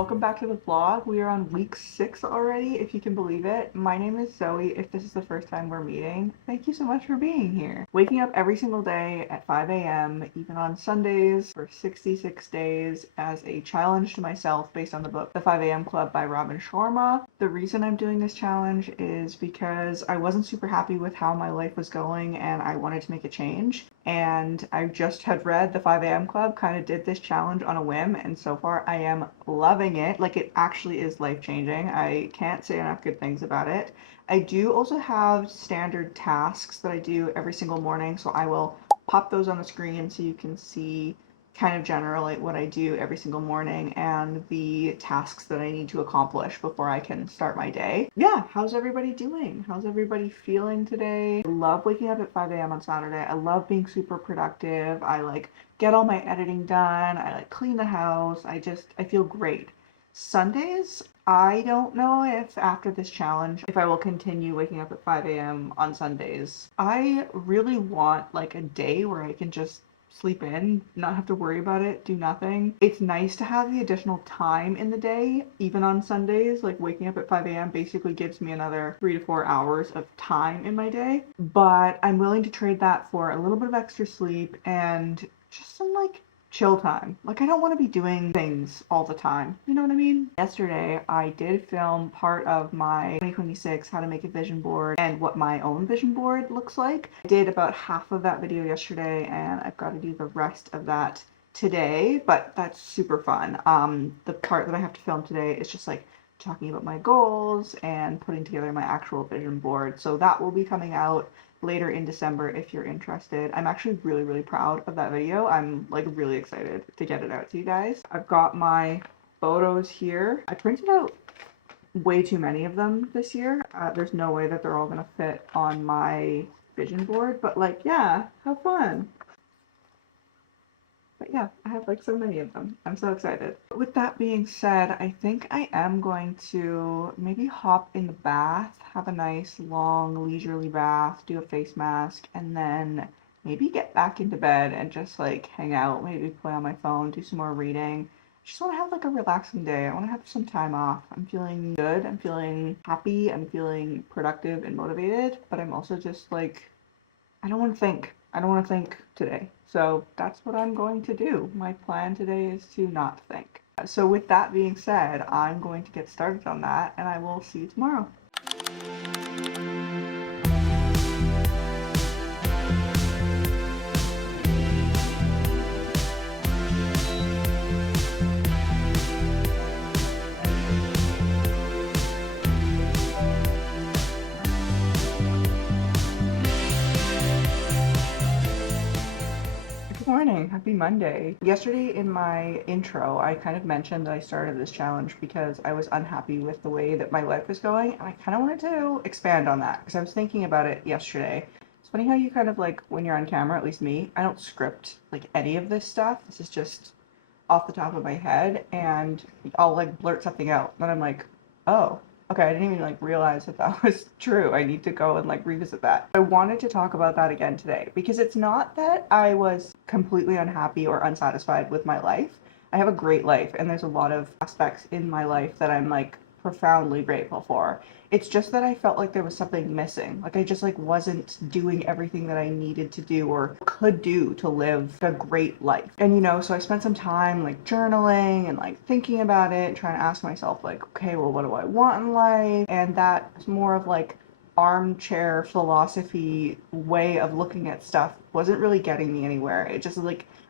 welcome back to the vlog. We are on week 6 already, if you can believe it. My name is Zoe. If this is the first time we're meeting, thank you so much for being here. Waking up every single day at 5 a.m., even on Sundays, for 66 days as a challenge to myself based on the book The 5 a.m. Club by Sharma. The reason I'm doing this challenge is because I wasn't super happy with how my life was going and I wanted to make a change. And I just had read The 5 a.m. Club, kind of did this challenge on a whim, and so far I am loving it. Like, it actually is life-changing. I can't say enough good things about it. I do also have standard tasks that I do every single morning, so I will pop those on the screen so you can see kind of generally what I do every single morning and the tasks that I need to accomplish before I can start my day. Yeah, how's everybody doing? How's everybody feeling today? I love waking up at 5 a.m. on Saturday. I love being super productive. I get all my editing done. I clean the house. I feel great. Sundays, I don't know if after this challenge, if I will continue waking up at 5 a.m. on Sundays. I really want a day where I can just sleep in, not have to worry about it, do nothing. It's nice to have the additional time in the day, even on Sundays. Waking up at 5 a.m. basically gives me another 3 to 4 hours of time in my day. But I'm willing to trade that for a little bit of extra sleep and just some chill time. I don't want to be doing things all the time. You know what I mean? Yesterday, I did film part of my 2026 how to make a vision board and what my own vision board looks like. I did about half of that video yesterday and I've got to do the rest of that today, but that's super fun. The part that I have to film today is just talking about my goals and putting together my actual vision board. So that will be coming out later in December if you're interested. I'm actually really proud of that video. I'm really excited to get it out to you guys. I've got my photos here. I printed out way too many of them this year. There's no way that they're all gonna fit on my vision board, but yeah, have fun. But yeah, I have so many of them. I'm so excited. With that being said, I think I am going to maybe hop in the bath, have a nice long leisurely bath, do a face mask, and then maybe get back into bed and just hang out, maybe play on my phone, do some more reading. I just want to have a relaxing day. I want to have some time off. I'm feeling good. I'm feeling happy. I'm feeling productive and motivated, but I'm also just I don't want to think. I don't want to think today. So that's what I'm going to do. My plan today is to not think. So with that being said, I'm going to get started on that and I will see you tomorrow. Morning, happy Monday. Yesterday in my intro, I kind of mentioned that I started this challenge because I was unhappy with the way that my life was going, and I kind of wanted to expand on that because I was thinking about it yesterday. It's funny how you kind of when you're on camera, at least me, I don't script any of this stuff. This is just off the top of my head, and I'll blurt something out, and then I'm oh. Okay, I didn't even realize that that was true. I need to go and revisit that. I wanted to talk about that again today because it's not that I was completely unhappy or unsatisfied with my life. I have a great life and there's a lot of aspects in my life that I'm profoundly grateful for. It's just that I felt there was something missing. I just wasn't doing everything that I needed to do or could do to live a great life. And so I spent some time journaling and thinking about it, trying to ask myself okay, well, what do I want in life? And that's more of armchair philosophy way of looking at stuff wasn't really getting me anywhere. It just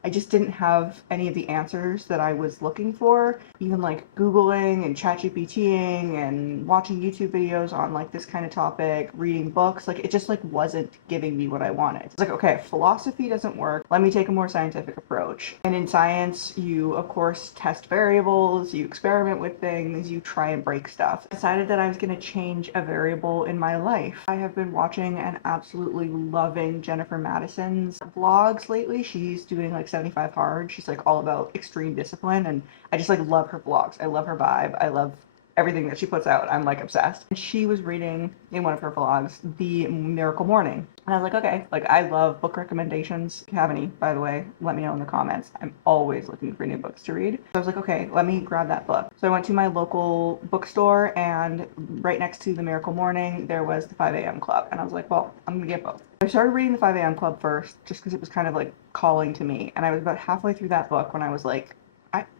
I just didn't have any of the answers that I was looking for. Even Googling and ChatGPTing and watching YouTube videos on this kind of topic, reading books, it just wasn't giving me what I wanted. It's okay, philosophy doesn't work. Let me take a more scientific approach. And in science, you of course test variables, you experiment with things, you try and break stuff. I decided that I was going to change a variable in my life. I have been watching and absolutely loving Jennifer Madison's vlogs lately. She's doing 75 Hard. She's all about extreme discipline, and I just love her vlogs. I love her vibe. I love everything that she puts out. I'm like obsessed. And she was reading in one of her vlogs The Miracle Morning. And I was like, okay, like I love book recommendations. If you have any, by the way, let me know in the comments. I'm always looking for new books to read. So I was like, okay, let me grab that book. So I went to my local bookstore, and right next to The Miracle Morning, there was the 5 a.m. Club. And I was like, well, I'm gonna get both. I started reading the 5 a.m. Club first just because it was kind of like calling to me. And I was about halfway through that book when I was like,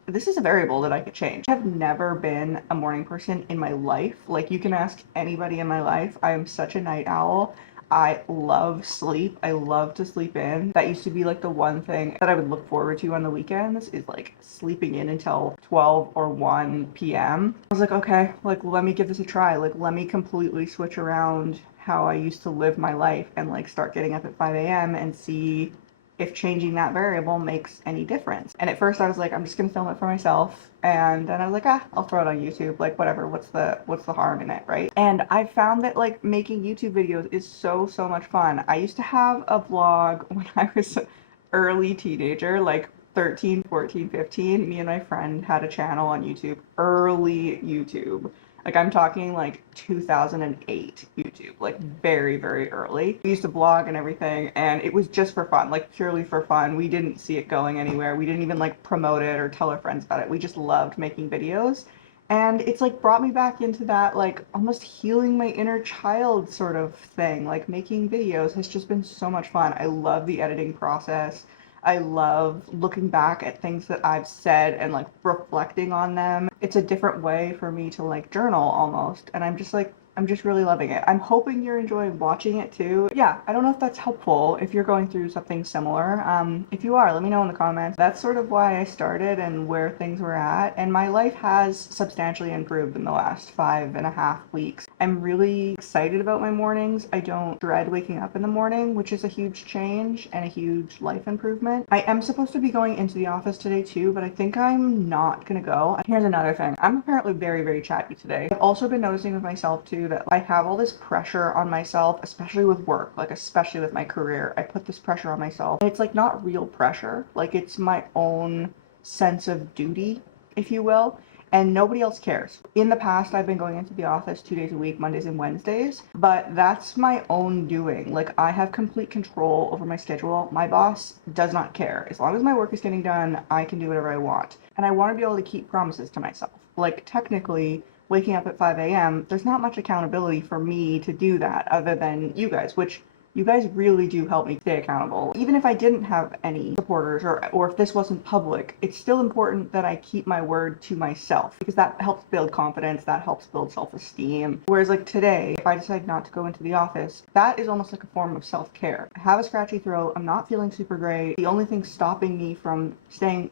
this is a variable that I could change. I have never been a morning person in my life. Like, you can ask anybody in my life. I am such a night owl. I love sleep. I love to sleep in. That used to be like the one thing that I would look forward to on the weekends, is like sleeping in until 12 or 1 p.m. I was like, okay, like let me give this a try. Like let me completely switch around how I used to live my life and like start getting up at 5 a.m. and see if changing that variable makes any difference. And at first I was like, I'm just gonna film it for myself. And then I was like, I'll throw it on YouTube. Like whatever, what's the harm in it, right? And I found that like making YouTube videos is so much fun. I used to have a vlog when I was an early teenager, like 13, 14, 15. Me and my friend had a channel on YouTube, early YouTube. Like I'm talking like 2008 YouTube, like very, very early. We used to blog and everything, and it was just for fun, like purely for fun. We didn't see it going anywhere. We didn't even like promote it or tell our friends about it. We just loved making videos. And it's like brought me back into that like almost healing my inner child sort of thing. Like making videos has just been so much fun. I love the editing process. I love looking back at things that I've said and like reflecting on them. It's a different way for me to like journal almost. And I'm just really loving it. I'm hoping you're enjoying watching it too. Yeah, I don't know if that's helpful if you're going through something similar. If you are, let me know in the comments. That's sort of why I started and where things were at. And my life has substantially improved in the last 5.5 weeks. I'm really excited about my mornings. I don't dread waking up in the morning, which is a huge change and a huge life improvement. I am supposed to be going into the office today too, but I think I'm not gonna go. Here's another thing. I'm apparently very, very chatty today. I've also been noticing with myself too that I have all this pressure on myself, especially with work, like especially with my career. I put this pressure on myself. And it's like not real pressure. Like it's my own sense of duty, if you will. And nobody else cares. In the past, I've been going into the office 2 days a week, Mondays and Wednesdays, but that's my own doing. Like I have complete control over my schedule. My boss does not care. As long as my work is getting done, I can do whatever I want. And I want to be able to keep promises to myself. Like technically, waking up at 5 a.m., there's not much accountability for me to do that other than you guys, which you guys really do help me stay accountable. Even if I didn't have any supporters or if this wasn't public, it's still important that I keep my word to myself because that helps build confidence, that helps build self-esteem. Whereas like today, if I decide not to go into the office, that is almost like a form of self-care. I have a scratchy throat, I'm not feeling super great. The only thing stopping me from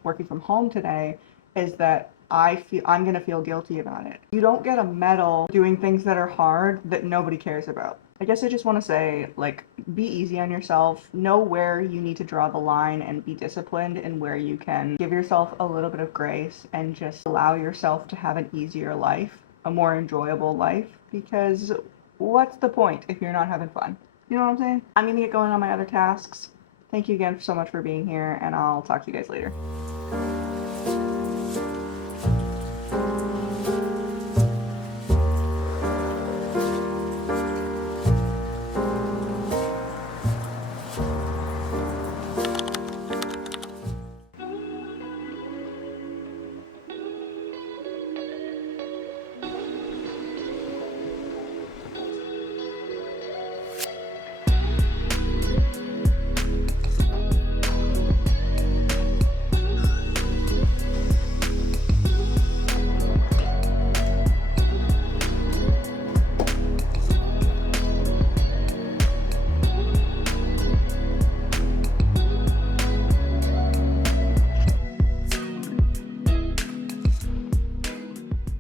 working from home today is that I'm gonna feel guilty about it. You don't get a medal doing things that are hard that nobody cares about. I guess I just want to say, like, be easy on yourself. Know where you need to draw the line and be disciplined, and where you can give yourself a little bit of grace and just allow yourself to have an easier life, a more enjoyable life, because what's the point if you're not having fun? You know what I'm saying? I'm gonna get going on my other tasks. Thank you again so much for being here, and I'll talk to you guys later.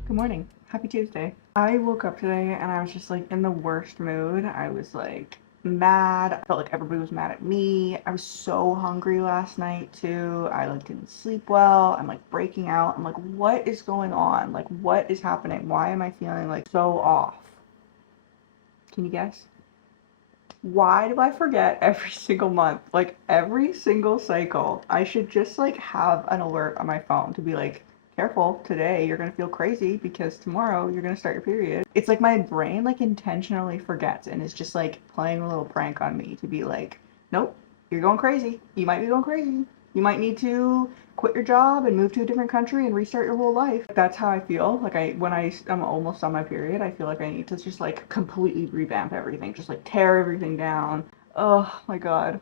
Good morning. Happy Tuesday. I woke up today and I was just like in the worst mood. I was like mad. I felt like everybody was mad at me. I was so hungry last night too. I like didn't sleep well. I'm like breaking out. I'm like, what is going on? Like, what is happening? Why am I feeling like so off? Can you guess? Why do I forget every single month? Like every single cycle, I should just like have an alert on my phone to be like, careful, today you're gonna feel crazy because tomorrow you're gonna start your period. It's like my brain like intentionally forgets and is just like playing a little prank on me to be like, nope, you're going crazy. You might be going crazy. You might need to quit your job and move to a different country and restart your whole life. That's how I feel. Like when I'm almost on my period, I feel like I need to just like completely revamp everything, just like tear everything down. Oh my God.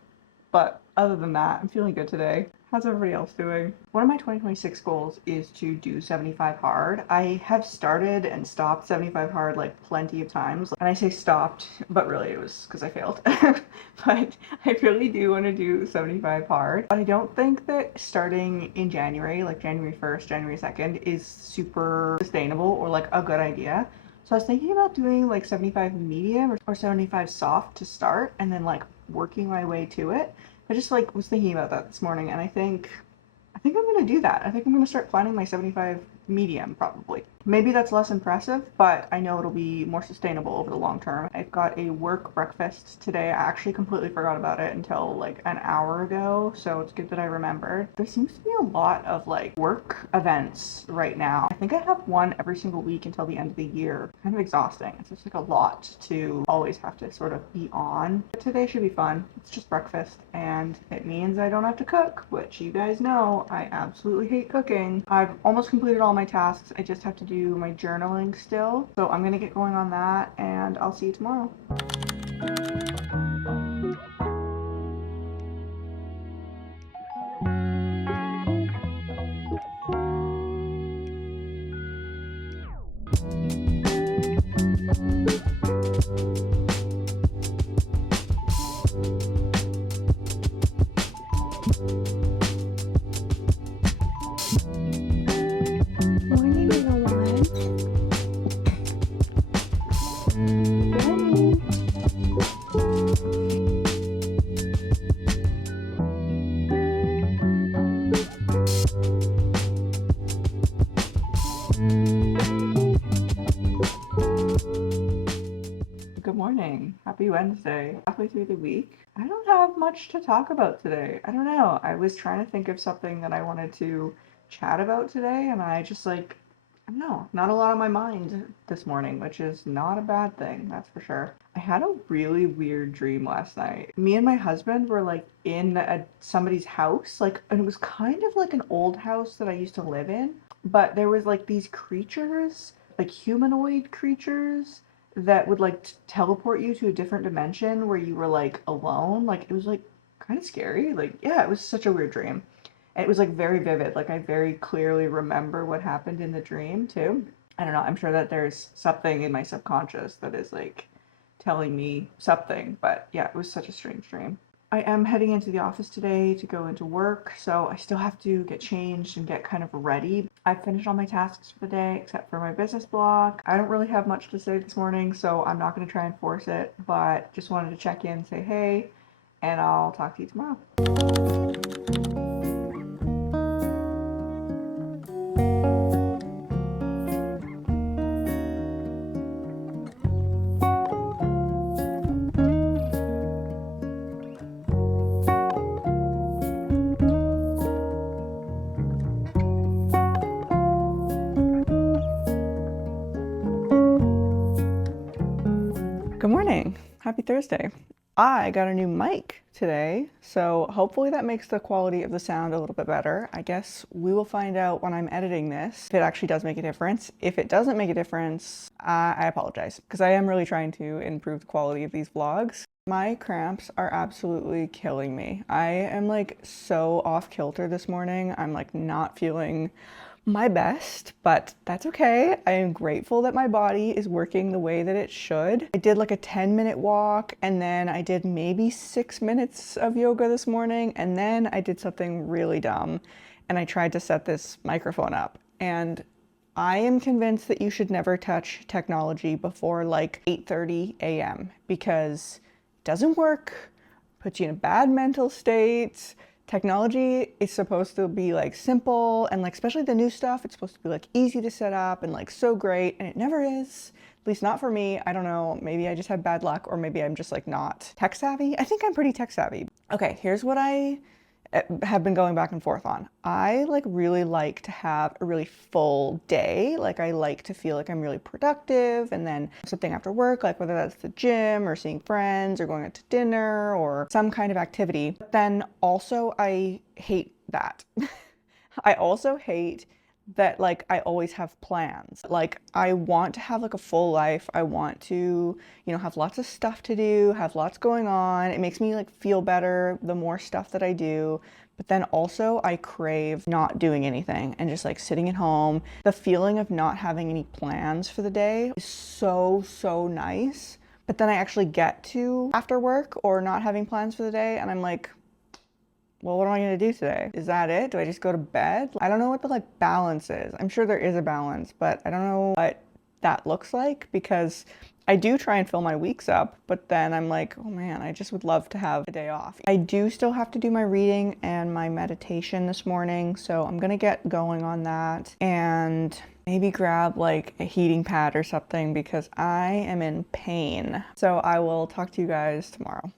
But other than that, I'm feeling good today. How's everybody else doing? One of my 2026 goals is to do 75 hard. I have started and stopped 75 hard like plenty of times. And I say stopped, but really it was because I failed. But I really do want to do 75 hard. But I don't think that starting in January, like January 1st, January 2nd, is super sustainable or like a good idea. So I was thinking about doing like 75 medium or 75 soft to start and then like working my way to it. I just like was thinking about that this morning and I think I'm gonna do that. I think I'm gonna start planning my 75 medium probably. Maybe that's less impressive, but I know it'll be more sustainable over the long term. I've got a work breakfast today. I actually completely forgot about it until like an hour ago, so it's good that I remembered. There seems to be a lot of like work events right now. I think I have one every single week until the end of the year. Kind of exhausting. It's just like a lot to always have to sort of be on. But today should be fun. It's just breakfast and it means I don't have to cook, which you guys know I absolutely hate cooking. I've almost completed all my tasks. I just have to do my journaling still. So I'm gonna get going on that and I'll see you tomorrow. Morning, everyone. Morning. Good morning. Happy Wednesday. Halfway through the week. I don't have much to talk about today. I don't know. I was trying to think of something that I wanted to chat about today, and I just like, I don't know, not a lot on my mind this morning, which is not a bad thing, that's for sure. I had a really weird dream last night. Me and my husband were like in somebody's house, like, and it was kind of like an old house that I used to live in, but there was like these creatures, like humanoid creatures that would like teleport you to a different dimension where you were like alone. Like it was like kind of scary. Like yeah, it was such a weird dream. And it was like very vivid. Like I very clearly remember what happened in the dream too. I don't know. I'm sure that there's something in my subconscious that is like telling me something, but yeah, it was such a strange dream. I am heading into the office today to go into work, so I still have to get changed and get kind of ready. I finished all my tasks for the day except for my business block. I don't really have much to say this morning, so I'm not going to try and force it, but just wanted to check in, say hey, and I'll talk to you tomorrow. Good morning. Happy Thursday. I got a new mic today, so hopefully that makes the quality of the sound a little bit better. I guess we will find out when I'm editing this if it actually does make a difference. If it doesn't make a difference, I apologize, because I am really trying to improve the quality of these vlogs. My cramps are absolutely killing me. I am like so off kilter this morning. I'm like not feeling my best, but that's okay. I am grateful that my body is working the way that it should. I did like a 10-minute walk and then I did maybe 6 minutes of yoga this morning and then I did something really dumb and I tried to set this microphone up. And I am convinced that you should never touch technology before like 8:30 a.m. because it doesn't work, puts you in a bad mental state. Technology is supposed to be like simple and like especially the new stuff, it's supposed to be like easy to set up and like so great, and it never is. At least not for me. I don't know, maybe I just have bad luck or maybe I'm just like not tech savvy. I think I'm pretty tech savvy. Okay, here's what I have been going back and forth on. I like really like to have a really full day. Like I like to feel like I'm really productive and then something after work, like whether that's the gym or seeing friends or going out to dinner or some kind of activity. But then also I hate that. I also hate that like I always have plans. Like I want to have like a full life. I want to, have lots of stuff to do, have lots going on. It makes me like feel better the more stuff that I do. But then also I crave not doing anything and just like sitting at home. The feeling of not having any plans for the day is so, so nice. But then I actually get to after work or not having plans for the day and I'm like, well, what am I gonna do today? Is that it? Do I just go to bed? I don't know what the like balance is. I'm sure there is a balance, but I don't know what that looks like because I do try and fill my weeks up, but then I'm like, oh man, I just would love to have a day off. I do still have to do my reading and my meditation this morning, so I'm gonna get going on that and maybe grab like a heating pad or something because I am in pain. So I will talk to you guys tomorrow.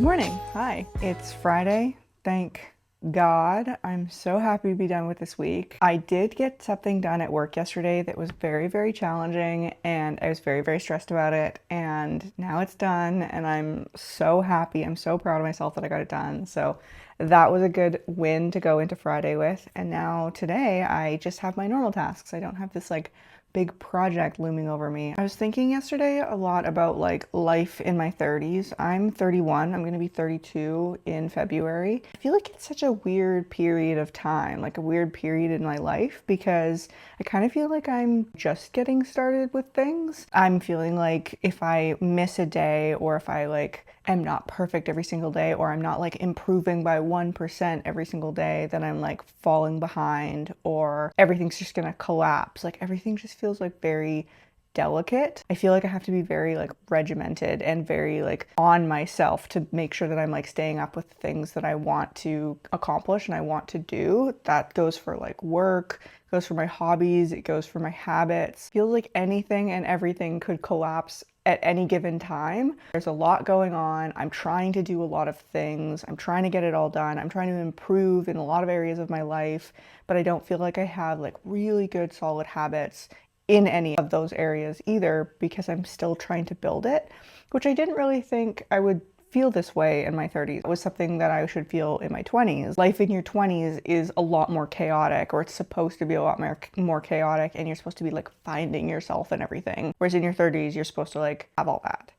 Good morning. Hi. It's Friday. Thank God. I'm so happy to be done with this week. I did get something done at work yesterday that was very, very challenging and I was very, very stressed about it. And now it's done and I'm so happy. I'm so proud of myself that I got it done. So that was a good win to go into Friday with. And now today I just have my normal tasks. I don't have this like big project looming over me. I was thinking yesterday a lot about like life in my 30s. I'm 31. I'm going to be 32 in February. I feel like it's such a weird period of time, like a weird period in my life because I kind of feel like I'm just getting started with things. I'm feeling like if I miss a day or if I like am not perfect every single day or I'm not like improving by 1% every single day, then I'm like falling behind or everything's just gonna collapse. Like everything just feels like very delicate. I feel like I have to be very like regimented and very like on myself to make sure that I'm like staying up with things that I want to accomplish and I want to do. That goes for like work, goes for my hobbies, it goes for my habits. Feels like anything and everything could collapse at any given time. There's a lot going on. I'm trying to do a lot of things. I'm trying to get it all done. I'm trying to improve in a lot of areas of my life, but I don't feel like I have like really good solid habits in any of those areas either because I'm still trying to build it, which I didn't really think I would feel this way in my 30s. It was something that I should feel in my 20s. Life in your 20s is a lot more chaotic, or it's supposed to be a lot more chaotic, and you're supposed to be like finding yourself and everything. Whereas in your 30s, you're supposed to like have all that.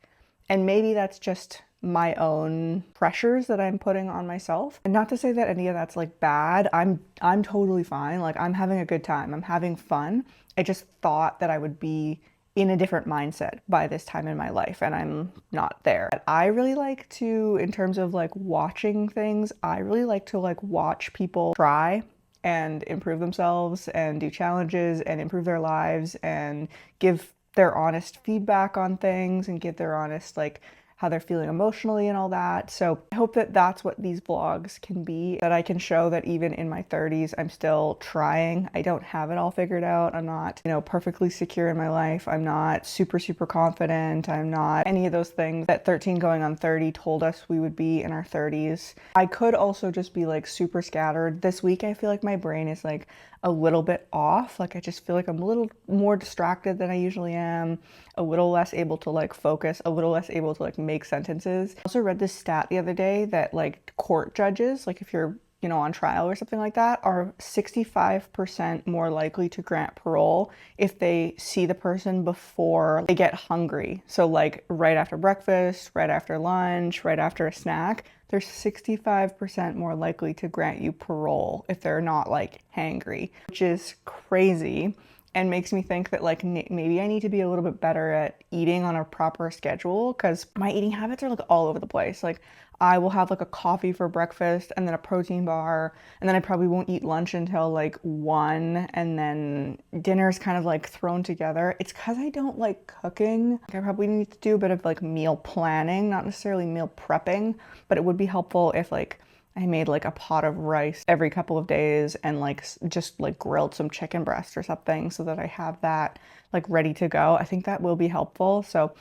And maybe that's just my own pressures that I'm putting on myself. And not to say that any of that's like bad. I'm totally fine. Like I'm having a good time. I'm having fun. I just thought that I would be in a different mindset by this time in my life and I'm not there. I really like to, in terms of like watching things, I really like to like watch people try and improve themselves and do challenges and improve their lives and give their honest feedback on things and give their honest like how they're feeling emotionally and all that. So I hope that that's what these vlogs can be, that I can show that even in my 30s, I'm still trying. I don't have it all figured out. I'm not, perfectly secure in my life. I'm not super, super confident. I'm not any of those things that 13 going on 30 told us we would be in our 30s. I could also just be like super scattered. This week, I feel like my brain is like a little bit off. Like I just feel like I'm a little more distracted than I usually am, a little less able to like focus, a little less able to like make sentences. I also read this stat the other day that like court judges, like if you're you know, on trial or something like that are 65% more likely to grant parole if they see the person before they get hungry. So like right after breakfast, right after lunch, right after a snack, they're 65% more likely to grant you parole if they're not like hangry, which is crazy and makes me think that like maybe I need to be a little bit better at eating on a proper schedule because my eating habits are like all over the place. Like I will have like a coffee for breakfast and then a protein bar, and then I probably won't eat lunch until like 1, and then dinner is kind of like thrown together. It's because I don't like cooking. Like, I probably need to do a bit of like meal planning, not necessarily meal prepping, but it would be helpful if like I made like a pot of rice every couple of days and like just like grilled some chicken breast or something so that I have that like ready to go. I think that will be helpful. So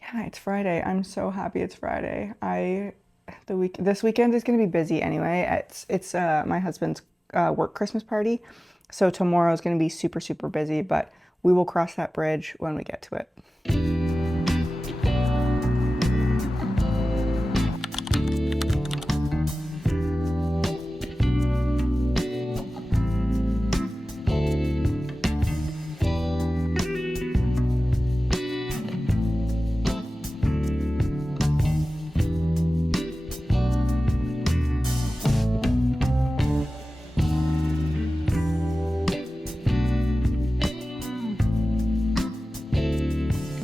yeah, it's Friday. I'm so happy it's Friday. This weekend is going to be busy anyway. It's my husband's work Christmas party. So tomorrow is going to be super, super busy, but we will cross that bridge when we get to it.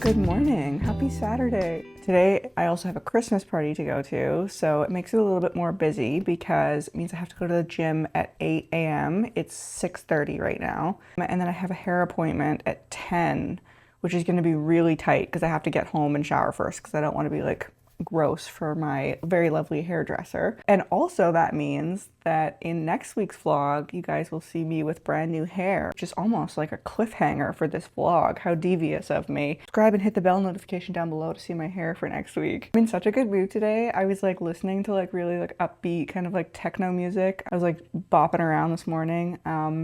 Good morning. Happy Saturday. Today, I also have a Christmas party to go to, so it makes it a little bit more busy because it means I have to go to the gym at 8 a.m. It's 6:30 right now. And then I have a hair appointment at 10, which is going to be really tight because I have to get home and shower first because I don't want to be like gross for my very lovely hairdresser. And also that means that in next week's vlog, you guys will see me with brand new hair, which is almost like a cliffhanger for this vlog. How devious of me. Subscribe and hit the bell notification down below to see my hair for next week. I'm in such a good mood today. I was like listening to like really like upbeat kind of like techno music. I was like bopping around this morning.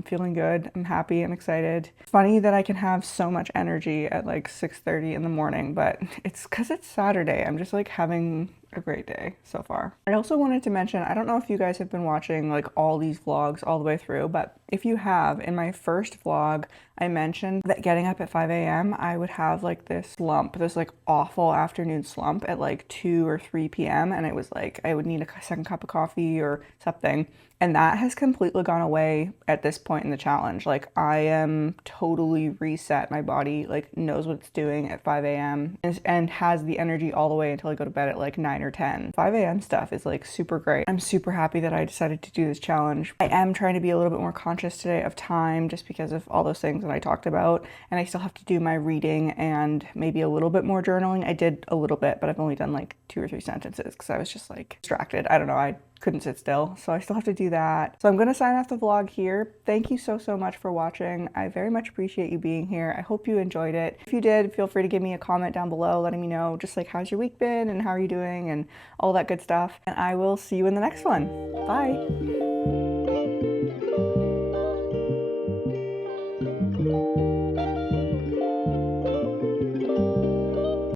Feeling good. I'm happy. I'm excited. It's funny that I can have so much energy at like 6:30 in the morning, but it's because it's Saturday. I'm just like having a great day so far. I also wanted to mention, I don't know if you guys have been watching like all these vlogs all the way through, but if you have, in my first vlog, I mentioned that getting up at 5 a.m. I would have like this slump, this like awful afternoon slump at like 2 or 3 p.m. and it was like I would need a second cup of coffee or something. And that has completely gone away at this point in the challenge. Like I am totally reset. My body like knows what it's doing at 5 a.m. and has the energy all the way until I go to bed at like 9 or 10. 5 a.m. stuff is like super great. I'm super happy that I decided to do this challenge. I am trying to be a little bit more conscious today of time just because of all those things that I talked about. And I still have to do my reading and maybe a little bit more journaling. I did a little bit, but I've only done like 2 or 3 sentences because I was just like distracted. I don't know. I couldn't sit still, so I still have to do that. So I'm gonna sign off the vlog here. Thank you so much for watching. I very much appreciate you being here. I hope you enjoyed it. If you did, feel free to give me a comment down below letting me know just like how's your week been and how are you doing and all that good stuff. And I will see you in the next one. Bye.